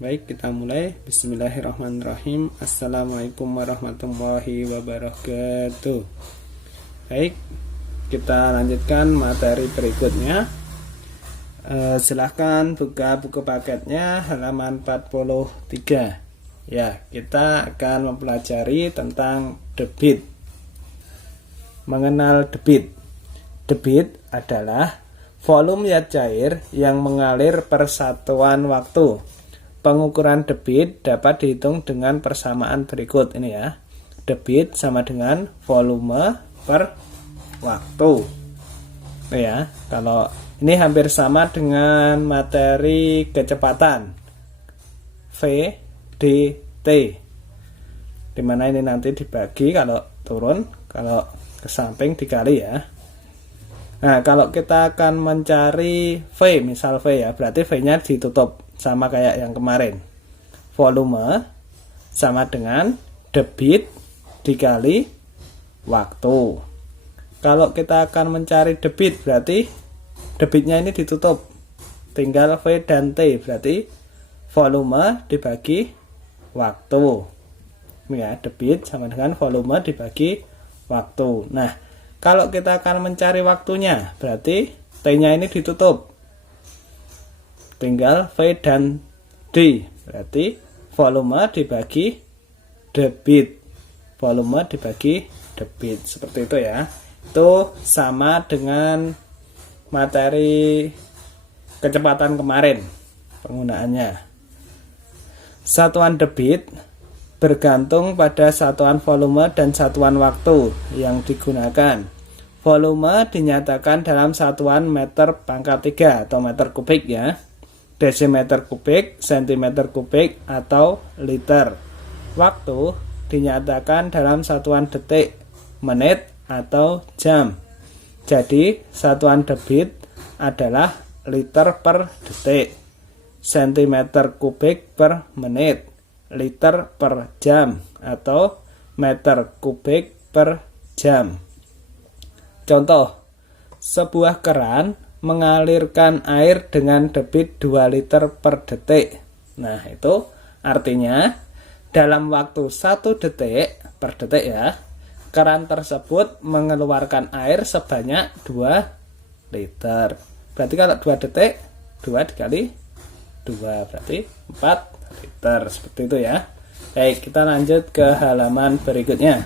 Baik, kita mulai. Bismillahirrahmanirrahim. Assalamualaikum warahmatullahi wabarakatuh. Baik, kita lanjutkan materi berikutnya. Silahkan buka buku paketnya halaman 43. Ya, kita akan mempelajari tentang debit. Mengenal debit. Debit adalah volume zat cair yang mengalir per satuan waktu. Pengukuran debit dapat dihitung dengan persamaan berikut ini ya. Debit sama dengan volume per waktu. Ya, kalau ini hampir sama dengan materi kecepatan V dt. Dimana ini nanti dibagi kalau turun, kalau ke samping dikali ya. Nah, kalau kita akan mencari V, misal V ya, berarti V-nya ditutup. Sama kayak yang kemarin. Volume sama dengan debit dikali waktu. Kalau kita akan mencari debit, berarti debitnya ini ditutup. Tinggal V dan T, berarti volume dibagi waktu. Ya, debit sama dengan volume dibagi waktu. Nah, kalau kita akan mencari waktunya, berarti T-nya ini ditutup. Tinggal V dan D, berarti volume dibagi debit. Volume dibagi debit, seperti itu ya. Itu sama dengan materi kecepatan kemarin penggunaannya. Satuan debit bergantung pada satuan volume dan satuan waktu yang digunakan. Volume dinyatakan dalam satuan meter pangkat 3 atau meter kubik ya. Desimeter kubik, sentimeter kubik, atau liter. Waktu dinyatakan dalam satuan detik, menit, atau jam. Jadi, satuan debit adalah liter per detik, sentimeter kubik per menit, liter per jam, atau meter kubik per jam. Contoh, sebuah keran mengalirkan air dengan debit 2 liter per detik. Nah, itu artinya dalam waktu 1 detik per detik ya, keran tersebut mengeluarkan air sebanyak 2 liter. Berarti kalau 2 detik, 2 dikali 2 berarti 4 liter. Seperti itu ya. Baik, kita lanjut ke halaman berikutnya.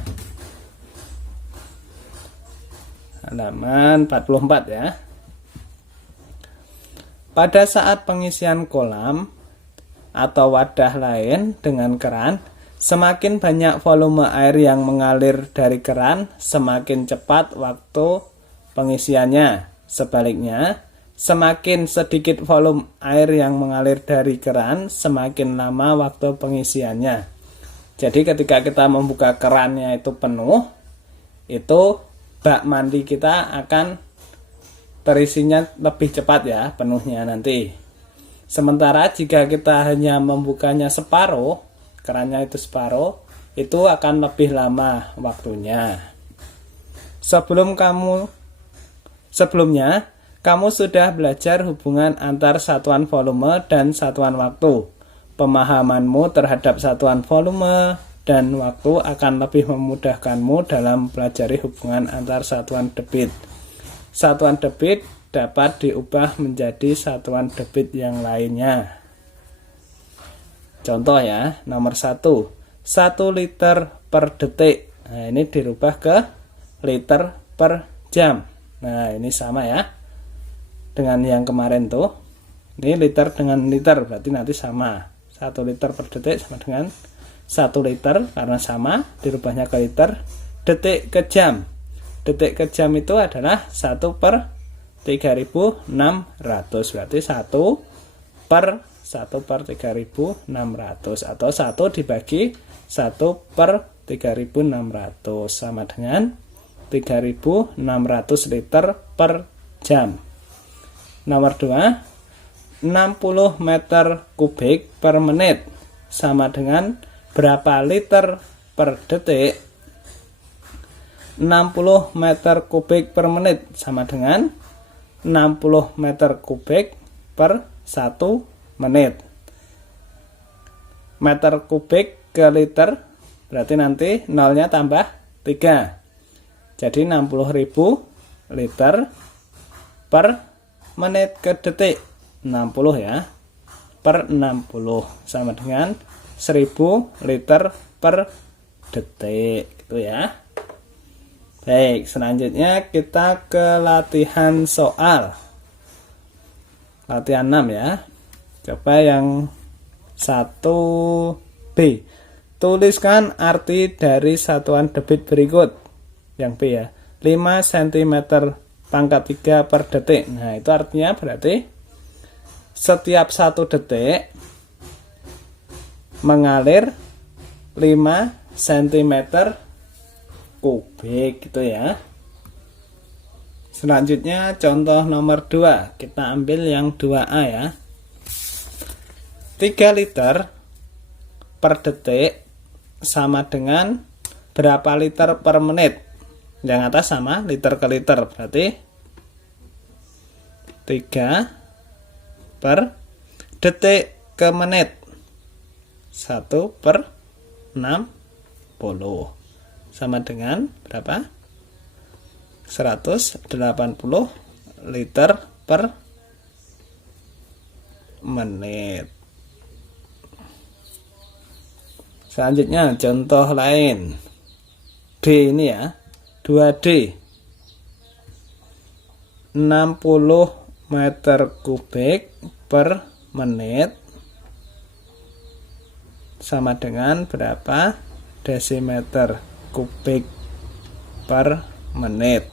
Halaman 44 ya. Pada saat pengisian kolam atau wadah lain dengan keran, semakin banyak volume air yang mengalir dari keran, semakin cepat waktu pengisiannya. Sebaliknya, semakin sedikit volume air yang mengalir dari keran, semakin lama waktu pengisiannya. Jadi ketika kita membuka kerannya itu penuh, itu bak mandi kita akan terisinya lebih cepat ya, penuhnya nanti. Sementara jika kita hanya membukanya separuh, kerannya itu separuh, itu akan lebih lama waktunya. Sebelumnya, kamu sudah belajar hubungan antar satuan volume dan satuan waktu. Pemahamanmu terhadap satuan volume dan waktu akan lebih memudahkanmu dalam mempelajari hubungan antar satuan debit. Satuan debit dapat diubah menjadi satuan debit yang lainnya. Contoh ya, nomor 1, 1 liter per detik. Nah, ini dirubah ke liter per jam. Nah, ini sama ya dengan yang kemarin tuh. Ini liter dengan liter, berarti nanti sama. 1 liter per detik sama dengan 1 liter, karena sama, dirubahnya ke liter. Detik ke jam. Detik ke jam itu adalah 1 per 3600, berarti 1 per 3600 atau 1 dibagi 1 per 3600 sama dengan 3600 liter per jam. Nomor 2, 60 meter kubik per menit sama dengan berapa liter per detik? 60 meter kubik per menit sama dengan 60 meter kubik per 1 menit. meter kubik ke liter, berarti nanti nolnya tambah 3. Jadi 60.000 liter per menit ke detik. 60 ya. Per 60 sama dengan 1000 liter per detik gitu ya. Baik, selanjutnya kita ke latihan soal. Latihan 6 ya. Coba yang 1B. Tuliskan arti dari satuan debit berikut. Yang B ya. 5 cm pangkat 3 per detik. Nah, itu artinya berarti setiap 1 detik mengalir 5 cm kubik gitu ya. Selanjutnya contoh nomor 2, kita ambil yang 2A ya. 3 liter per detik sama dengan berapa liter per menit? Yang atas sama liter ke liter, berarti 3 per detik ke menit 1 per 60 sama dengan berapa? 180 liter per menit. Selanjutnya contoh lain D ini ya, 2D 60 meter kubik per menit sama dengan berapa desimeter kubik per menit.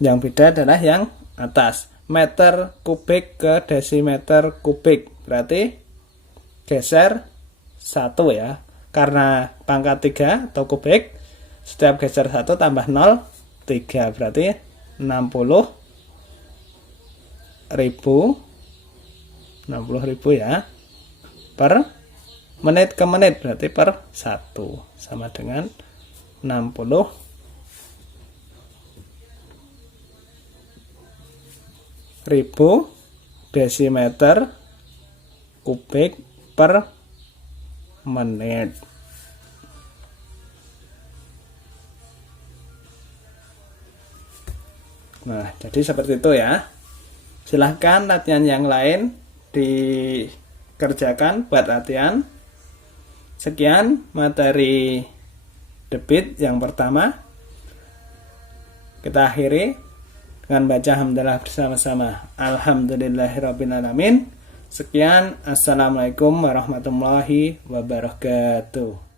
Yang beda adalah yang atas, meter kubik ke desimeter kubik, berarti geser 1 ya, karena pangkat 3 atau kubik, setiap geser 1 tambah 0 3, berarti 60.000 ya per menit ke menit, berarti per 1 sama dengan 60.000 desimeter kubik per menit. Nah, jadi seperti itu ya. Silahkan latihan yang lain dikerjakan buat latihan. Sekian materi debit yang pertama. Kita akhiri dengan baca hamdalah bersama-sama. Alhamdulillahirrabbilalamin. Sekian, assalamualaikum warahmatullahi wabarakatuh.